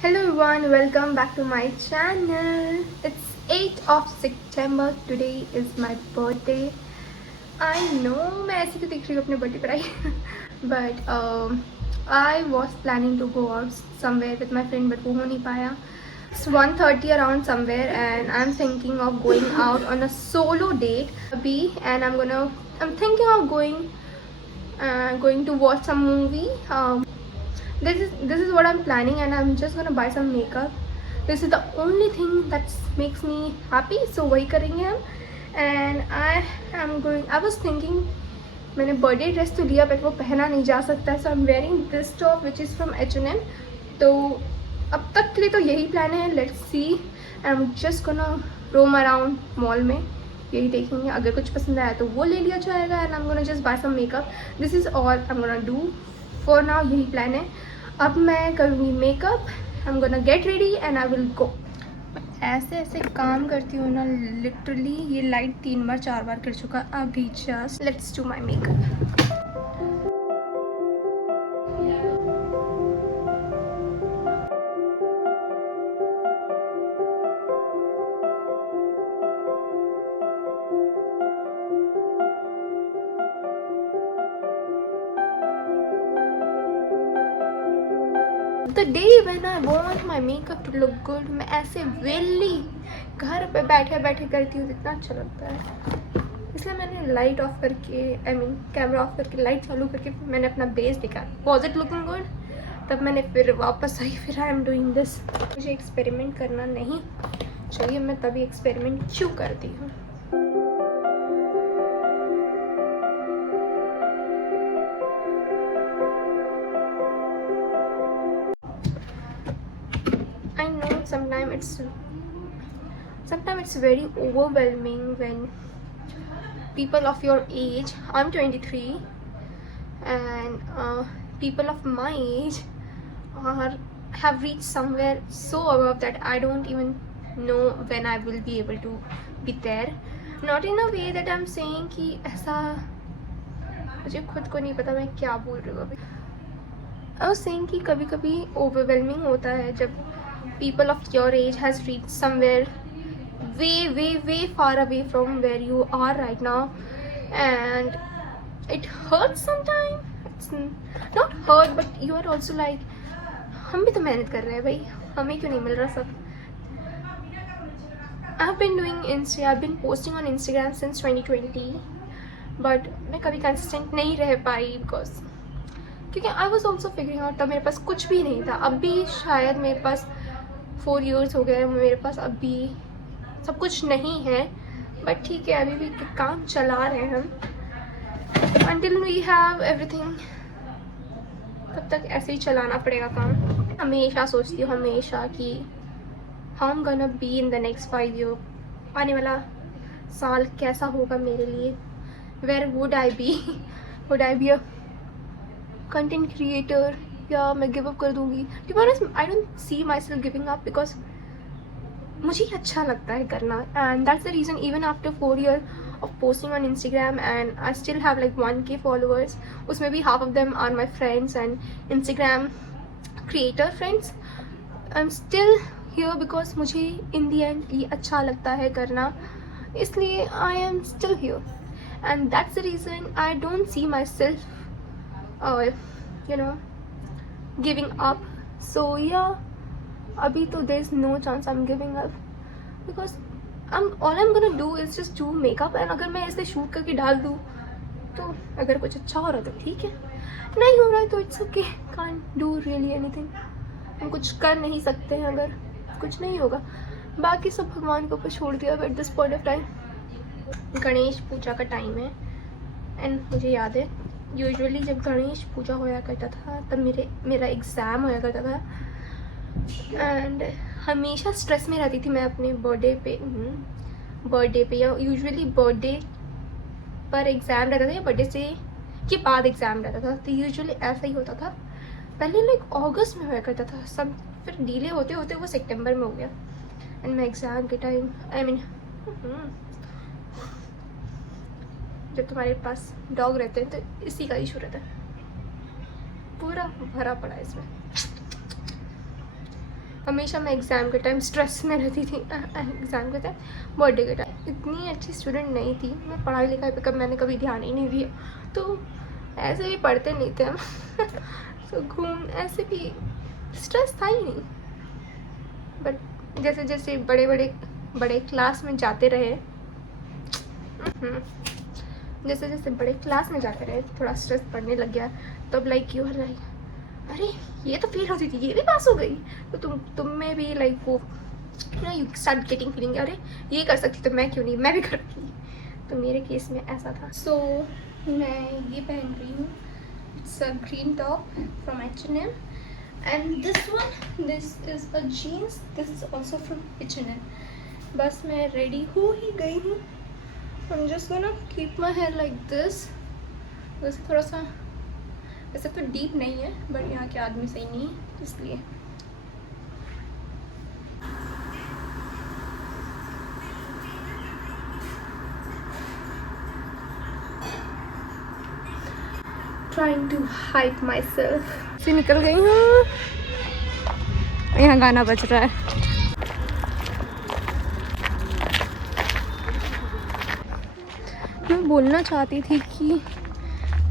Hello everyone, welcome back to my channel. It's 8th of September. Today is my birthday. I know मैं ऐसे क्यों दिख रही हूँ अपने बर्थडे पर आई but I was planning to go out somewhere with my friend but वो हो नहीं पाया. It's 1:30 around somewhere and I'm thinking of going out on a solo date and I'm thinking of going to watch some movie. This is what I'm planning, and I'm just gonna buy some makeup. This is the only thing that makes me happy, so वही करेंगे हम. And I was thinking, मैंने birthday dress तो लिया but वो पहना नहीं जा सकता है, so I'm wearing this top which is from H&M. तो अब तक के लिए तो यही प्लान है. Let's see. I'm just gonna roam around mall में, यही देखेंगे. अगर कुछ पसंद आया तो वो ले लिया जाएगा. And I'm gonna just buy some makeup. This is all I'm gonna do for now. यही प्लान है. अब मैं करूँगी makeup. I am gonna get ready and I will go. ऐसे ऐसे काम करती हूँ ना, लिटरली ये लाइट 3 बार 4 बार कर चुका. अभी just let's do my makeup. The day when I want my makeup to look good, मैं ऐसे वेली घर पे बैठे बैठे करती हूँ, इतना अच्छा लगता है. इसलिए मैंने लाइट ऑफ करके कैमरा ऑफ करके लाइट चालू करके मैंने अपना बेस दिखा. Was it looking good? तब मैंने फिर वापस आई. फिर आई एम डूइंग दिस. मुझे एक्सपेरिमेंट करना नहीं चाहिए, मैं तभी एक्सपेरिमेंट क्यों करती हूँ. I know sometimes it's very overwhelming when people of your age, I'm 23, and people of my age have reached somewhere so above that I don't even know when I will be able to be there. Not in a way that I'm saying कि ऐसा, मुझे खुद को नहीं पता मैं क्या बोल रही हूँ अभी. I was saying कि कभी कभी overwhelming होता है जब people of your age has reached somewhere way far away from where you are right now, and it hurts sometimes. It's not hurt but you are also like, हम भी तो मेहनत कर रहे हैं भाई, हमें क्यों नहीं मिल रहा सब. I've been posting on Instagram since 2020 but मैं कभी consistent नहीं रह पाई because क्योंकि I was also figuring out, तब मेरे पास कुछ भी नहीं था. अब भी शायद मेरे पास 4 years हो गए, मेरे पास अब भी सब कुछ नहीं है, बट ठीक है अभी भी काम चला रहे हैं हम. Until we have everything, तब तक ऐसे ही चलाना पड़ेगा काम. हमेशा सोचती हूँ हमेशा कि how I'm gonna be in the next 5 years. आने वाला साल कैसा होगा मेरे लिए. Where would I be? Would I be a content creator या मैं गिव अप कर दूँगी. To be honest I don't see myself giving up because मुझे ही अच्छा लगता है करना. And that's the reason even after 4 years of posting on Instagram and I still have like 1K followers. उसमें भी half of them are my friends and Instagram creator friends. I'm still here because मुझे in the end ये अच्छा लगता है करना, इसलिए I am still here. And that's the reason I don't see myself giving up. So yeah, abhi to there's no chance I'm giving up because all I'm gonna do is just do makeup. and अगर मैं इसे shoot करके डाल दूँ तो अगर कुछ अच्छा हो रहा है तो ठीक है, नहीं हो रहा है तो it's okay. can't do really anything. हम कुछ कर नहीं सकते हैं अगर कुछ नहीं होगा. बाकी सब भगवान के ऊपर छोड़ दिया. At this point of time Ganesh Puja का टाइम है एंड मुझे याद है यूजुअली जब गणेश पूजा होया करता था तब मेरा एग्ज़ाम होया करता था. एंड हमेशा स्ट्रेस में रहती थी मैं अपने बर्थडे पे या यूजुअली बर्थडे पर एग्ज़ाम रहता था या बर्थडे से के बाद एग्ज़ाम रहता था. तो यूजुअली ऐसा ही होता था. पहले लाइक अगस्त में होया करता था सब, फिर डिले होते होते वो सितंबर में हो गया. एंड मैं एग्ज़ाम के टाइम जब तुम्हारे पास डॉग रहते हैं तो इसी का इशू रहता है, पूरा भरा पड़ा है इसमें. हमेशा मैं एग्ज़ाम के टाइम स्ट्रेस में रहती थी। एग्ज़ाम के टाइम, बर्थडे के टाइम इतनी अच्छी स्टूडेंट नहीं थी मैं। पढ़ाई लिखाई पे मैंने कभी ध्यान ही नहीं दिया, तो ऐसे भी पढ़ते नहीं थे हम। तो घूम ऐसे भी स्ट्रेस था ही नहीं। बट जैसे जैसे बड़े क्लास में जाते रहे, जैसे जैसे बड़े क्लास में जाते रहे थोड़ा स्ट्रेस पड़ने लग गया। तब लाइक यू आर लाइक अरे ये तो फेल होती थी, ये भी पास हो गई, तो तुम में भी लाइक वो यू स्टार्ट गेटिंग फीलिंग, अरे ये कर सकती तो मैं क्यों नहीं, मैं भी करती। तो मेरे केस में ऐसा था। सो मैं ये पहन रही हूँ, it's a green top from H&M, and this is a jeans, this is also from H&M। बस मैं रेडी हो ही गई हूँ। I'm just gonna keep my hair like this। वैसे थोड़ा सा, वैसे तो डीप नहीं है, बट यहाँ के आदमी सही नहीं है इसलिए। Trying to hype myself। से निकल गई हूँ, यहाँ गाना बज रहा है। मैं बोलना चाहती थी कि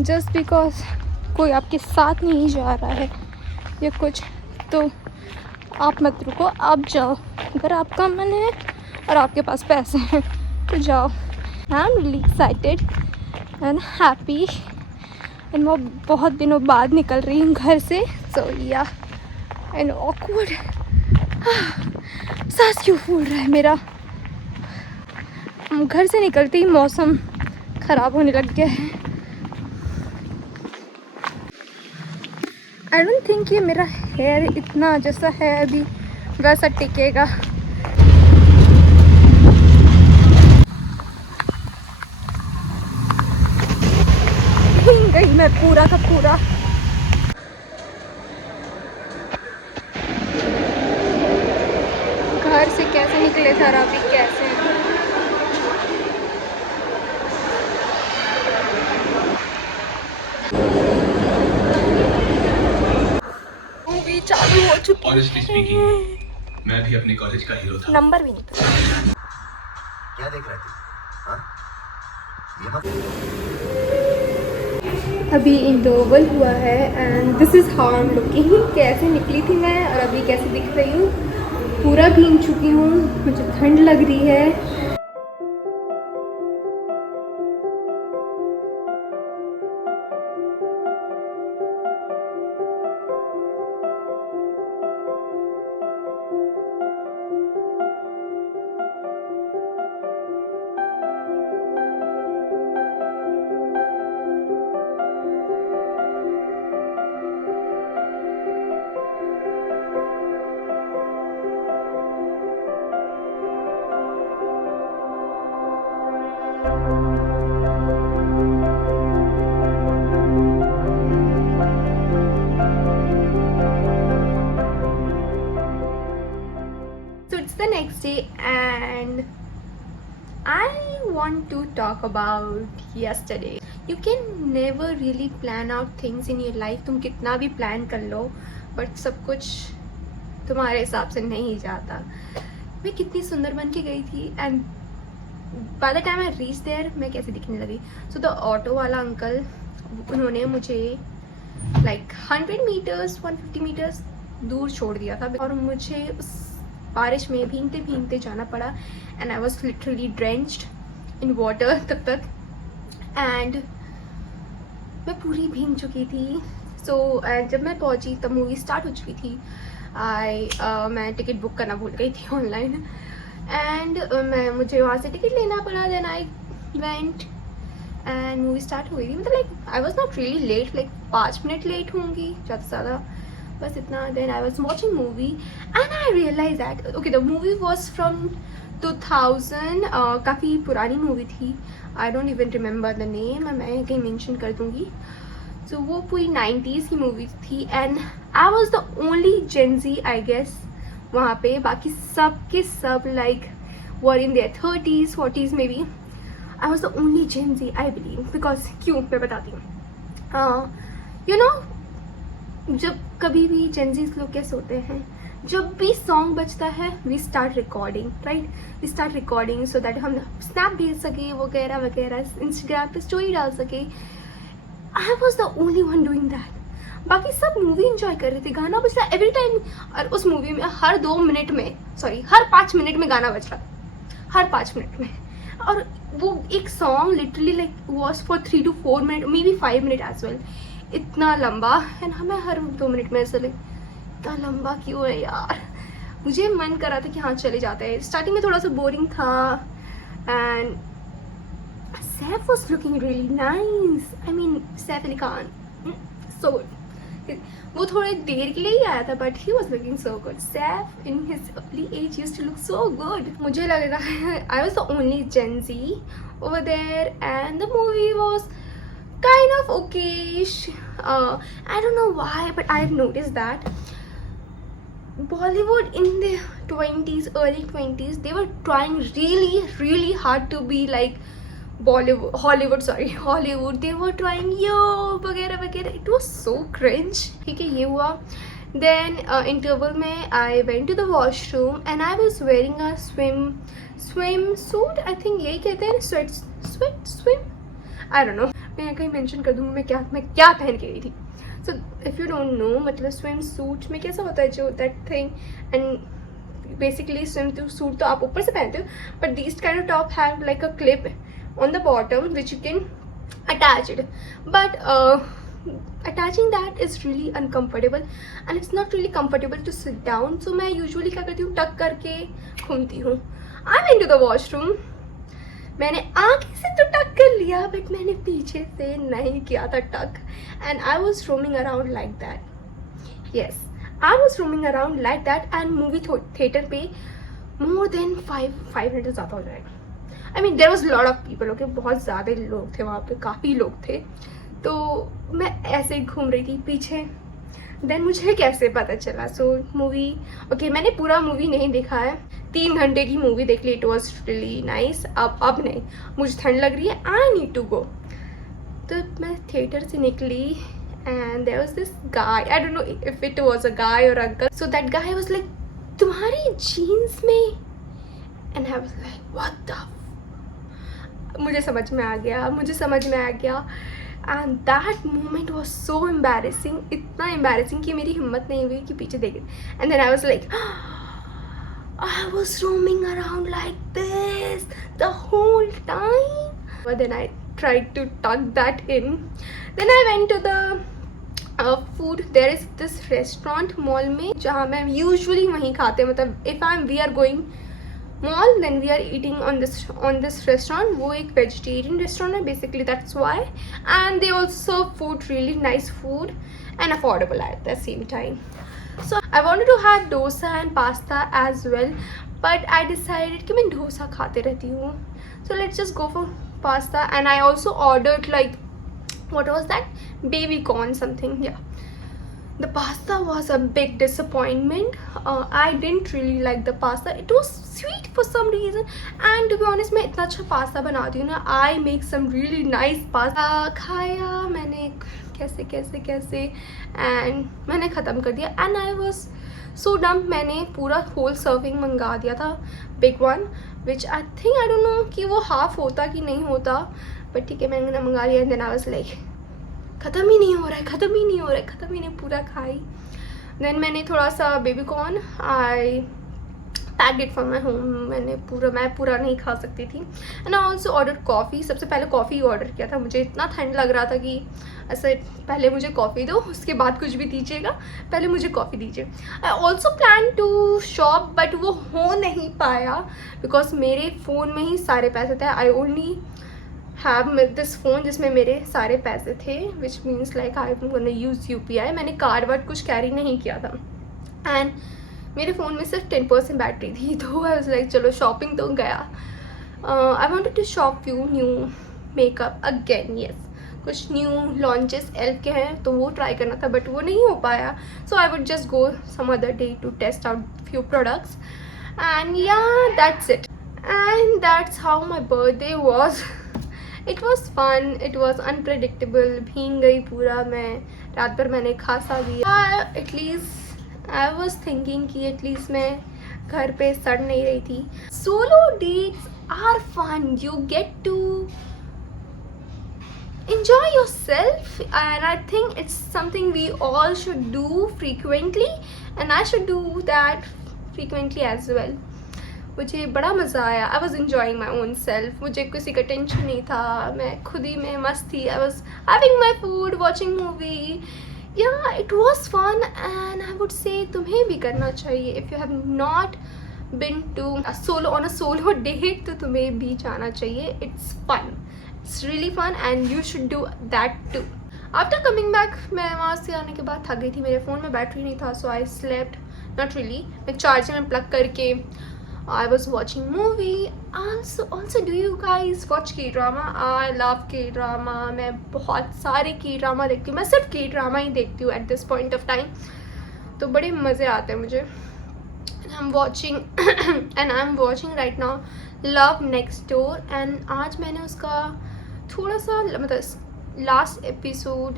जस्ट बिकॉज कोई आपके साथ नहीं जा रहा है या कुछ, तो आप मत रुको, आप जाओ। अगर आपका मन है और आपके पास पैसे हैं तो जाओ। I am really excited and happy, and मैं बहुत दिनों बाद निकल रही हूँ घर से। सो या एंड ऑकवर्ड, सांस क्यों फूल रहा है मेरा। घर से निकलते ही मौसम ख़राब होने लग गया है। आई डोंट थिंक ये मेरा हेयर इतना जैसा है अभी वैसा टिकेगा। भीग गई मैं पूरा का पूरा। घर से कैसे निकले थे और अभी कैसे हैं। मूवी चालू हो चुकी है। मैं भी अपने कॉलेज का हीरो था। नंबर भी नहीं पता। क्या देख रहे थे? हाँ? अभी इंटरवल हुआ है and this is how I am looking. कैसे निकली थी मैं और अभी कैसे दिख रही हूँ। पूरा भीग चुकी हूँ, मुझे ठंड लग रही है। The next day and I want to talk about yesterday. You can never really plan out things in your life। तुम कितना भी प्लान कर लो बट सब कुछ तुम्हारे हिसाब से नहीं जाता। मैं कितनी सुंदर बन के गई थी and by the time I reach there मैं कैसे दिखने लगी। सो द ऑटो वाला अंकल, उन्होंने मुझे लाइक 100 मीटर्स 150 मीटर्स दूर छोड़ दिया था और मुझे उस बारिश में भीगते भीगते जाना पड़ा and I was literally drenched in water तब तक एंड मैं पूरी भीग चुकी थी। सो जब मैं पहुंची तब मूवी स्टार्ट हो चुकी थी। मैं टिकट बुक करना भूल गई थी ऑनलाइन एंड मुझे वहाँ से टिकट लेना पड़ा। Then I went and movie start हो गई थी। मतलब like I was not really late, like 5 minute late होंगी ज़्यादा से ज़्यादा, बस इतना। Then I was watching movie and I realize that okay the movie was from 2000। काफ़ी पुरानी मूवी थी। I don't even remember the name, मैं कहीं मेंशन कर दूँगी। सो वो पूरी 90s की मूवी थी and I was the only Gen Z I guess वहाँ पे। बाकी सब के सब like were in their 30s 40s maybe. I was the only Gen Z I believe. Because क्यों, मैं बताती हूँ। यू नो जब कभी भी जेनजीज लोग कैसे होते हैं, जब भी सॉन्ग बजता है we start recording, right, we start recording so that हम स्नैप भेज सके वगैरह वगैरह, इंस्टाग्राम पे स्टोरी डाल सके. I was the only one doing that. बाकी सब मूवी इंजॉय कर रहे थे, गाना बज रहा एवरी टाइम. और उस मूवी में हर 2 मिनट में, सॉरी हर 5 मिनट में गाना बज रहा, हर 5 मिनट में. और वो एक song literally like was for 3 to 4 minute, maybe 5 minute as well. इतना लंबा. एंड हमें हर 2 मिनट में ऐसा लाइक इतना लंबा क्यों है यार. मुझे मन कर रहा था कि हाँ चले जाते हैं. स्टार्टिंग में थोड़ा सा बोरिंग था. And Saif was looking really nice. I mean Saif Ali Khan, so good. वो थोड़े देर के लिए ही आया था but he was looking so good. Saif in his early age used to look so good. मुझे लग रहा है I was the only Gen Z over there and the movie was kind of okayish. I don't know why but I've noticed that Bollywood in the 20s, early 20s, they were trying really hard to be like Hollywood. They were trying yo वगैरह वगैरह. It was so cringe. ठीक है, ये हुआ. Then interval में I went to the washroom and I was wearing a swimsuit. I think यही कहते हैं, swim. I don't know. मैं कहीं मेंशन कर दूँगी मैं क्या पहन के गई थी. So if you don't know, मतलब swimsuit में कैसा होता है जो that thing, and basically swimsuit तो आप ऊपर से पहनते हो, but these kind of top have like a clip on the bottom which you can attach it. But attaching that is really uncomfortable and it's not really comfortable to sit down. So मैं usually क्या करती हूँ, टक करके घूमती हूँ. I went to the washroom. मैंने आगे से तो टक कर लिया बट मैंने पीछे से नहीं किया था टक. And I was roaming around like that. Yes, I was roaming around like that. And movie theater पे more than 5 मिनट ज़्यादा हो जाएगा. I mean there was a lot of people. Okay, बहुत ज़्यादा लोग थे वहाँ पे, काफ़ी लोग थे. तो मैं ऐसे ही घूम रही थी पीछे. देन मुझे कैसे पता चला. सो मूवी ओके, मैंने पूरा मूवी नहीं देखा है. 3 घंटे की मूवी देख ली. It was really nice. अब नहीं, मुझे ठंड लग रही है. I need to go. तो मैं थिएटर से निकली and there was this guy. I don't know if it was a guy और uncle. So that guy was like तुम्हारी जीन्स में. And I was like what the. मुझे समझ में आ गया. And that moment was so embarrassing. इतना embarrassing कि मेरी हिम्मत नहीं हुई कि पीछे देखे. And then I was like, I was roaming around like this the whole time. But then I tried to tuck that in. Then I went to the food. There is this restaurant mall में जहाँ मैं usually वहीं खाते हैं. मतलब we are going mall then we are eating on this restaurant. वो एक vegetarian restaurant है basically, that's why. And they also serve food, really nice food and affordable at the same time. So I wanted to have dosa and pasta as well but I decided कि मैं डोसा खाते रहती हूँ. So let's just go for pasta. And I also ordered like, what was that, baby corn something. Yeah, the pasta was a big disappointment. I didn't really like the pasta. It was sweet for some reason. And to be honest, मैं इतना अच्छा pasta बनाती हूँ ना. I make some really nice pasta. खाया मैंने कैसे and मैंने ख़त्म कर दिया. And I was so dumb. मैंने पूरा whole serving मंगा दिया था, big one, which I think I don't know कि वो half होता कि नहीं होता. But ठीक है, मैंने मंगा लिया. And then I was like ख़त्म ही नहीं हो रहा है. पूरा खाई. देन मैंने थोड़ा सा baby corn I packed it for my home. मैं पूरा नहीं खा सकती थी. And I also order coffee. सबसे पहले कॉफ़ी ऑर्डर किया था. मुझे इतना ठंड लग रहा था कि ऐसे पहले मुझे कॉफ़ी दो, उसके बाद कुछ भी दीजिएगा, पहले मुझे कॉफ़ी दीजिए. I also plan to shop but वो हो नहीं पाया बिकॉज मेरे फ़ोन में ही सारे पैसे थे. I only have this phone जिसमें मेरे सारे पैसे थे, which means like I'm gonna use UPI. मैंने कार्ड वर्ड कुछ कैरी नहीं किया था. एंड मेरे फ़ोन में सिर्फ 10% बैटरी थी. तो आई वाज लाइक चलो शॉपिंग तो गया. I wanted to shop few new makeup again. Yes, कुछ न्यू लॉन्चेस एल्फ के हैं तो वो ट्राई करना था बट वो नहीं हो पाया. So I would just go some other day to test out few products. And yeah that's it. And that's how my birthday was. It was fun, it was unpredictable. भीग गई पूरा मैं. रात भर मैंने खा सा दिया एटलीस्ट. आई वॉज थिंकिंग कि एटलीस्ट मैं घर पे सड़ नहीं रही थी. Solo dates are fun. You get to enjoy yourself, and I think it's something we all should do frequently, and I should do that frequently as well. मुझे बड़ा मज़ा आया. I was enjoying my own self. मुझे किसी का tension नहीं था. मैं खुद ही में मस्त थी. I was having my food, watching movie. Yeah it was fun, and I would say तुम्हें भी करना चाहिए. If you have not been to solo on a solo date तो तुम्हें भी जाना चाहिए. It's fun. It's really fun and you should do that too. After coming back, मैं वहाँ से आने के बाद थक गई थी. मेरे फ़ोन में बैटरी नहीं था, so I slept. Not really. मैं चार्जर में प्लग करके I was watching movie. Also, do you guys watch K-drama? I love K-drama. मैं बहुत सारे K-drama देखती हूँ. मैं सिर्फ K-drama ही देखती हूँ at this point of time. तो बड़े मज़े आते हैं मुझे. I'm watching right now Love Next Door, and आज मैंने उसका थोड़ा सा मतलब last episode,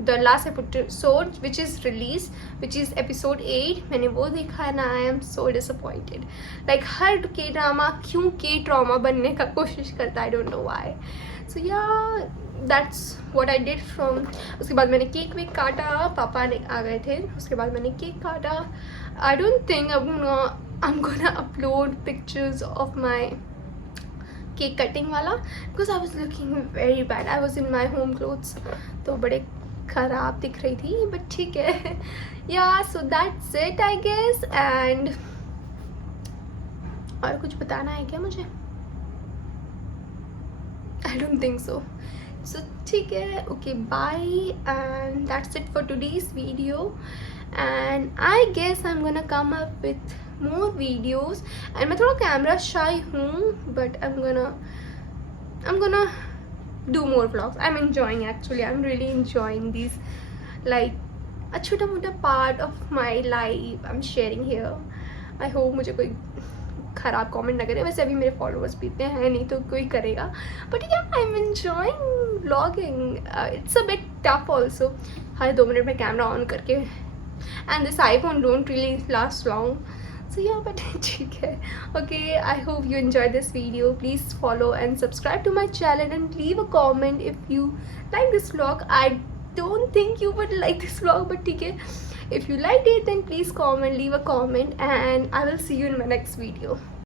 the last episode which is release, which is episode 8, मैंने वो देखा है ना. I am so disappointed. Like हर के ड्रामा क्यों के ट्रॉमा बनने का कोशिश करता है, आई डोंट नो व्हाई. सो या that's what I did from. उसके बाद मैंने केक वेक काटा. पापा ने आ गए थे. उसके बाद मैंने केक काटा. I don't think I'm gonna upload pictures of my cake cutting वाला, because I was looking very bad. I was in my home clothes, तो बड़े ख़राब दिख रही थी, but ठीक है. Yeah, so that's it I guess. And और कुछ बताना है क्या मुझे? I don't think so. So ठीक है. Okay, bye, and that's it for today's video. And I guess I'm gonna come up with more videos. And मैं थोड़ा कैमरा शाई हूँ, but I'm gonna do more vlogs. I'm enjoying, actually. I'm really enjoying these, like a छोटा मोटा part of my life I'm sharing here. I hope मुझे कोई ख़राब comment ना करे. वैसे अभी मेरे फॉलोअर्स भी इतने हैं नहीं, तो कोई करेगा. बट या I am enjoying vlogging. It's a bit tough also. Her 2 minute में कैमरा ऑन करके, and this iPhone don't really last long. So yeah, but ठीक है. Okay, I hope you enjoyed this video. Please follow and subscribe to my channel and leave a comment if you like this vlog. I don't think you would like this vlog, but ठीक है. If you liked it, then please comment, leave a comment, and I will see you in my next video.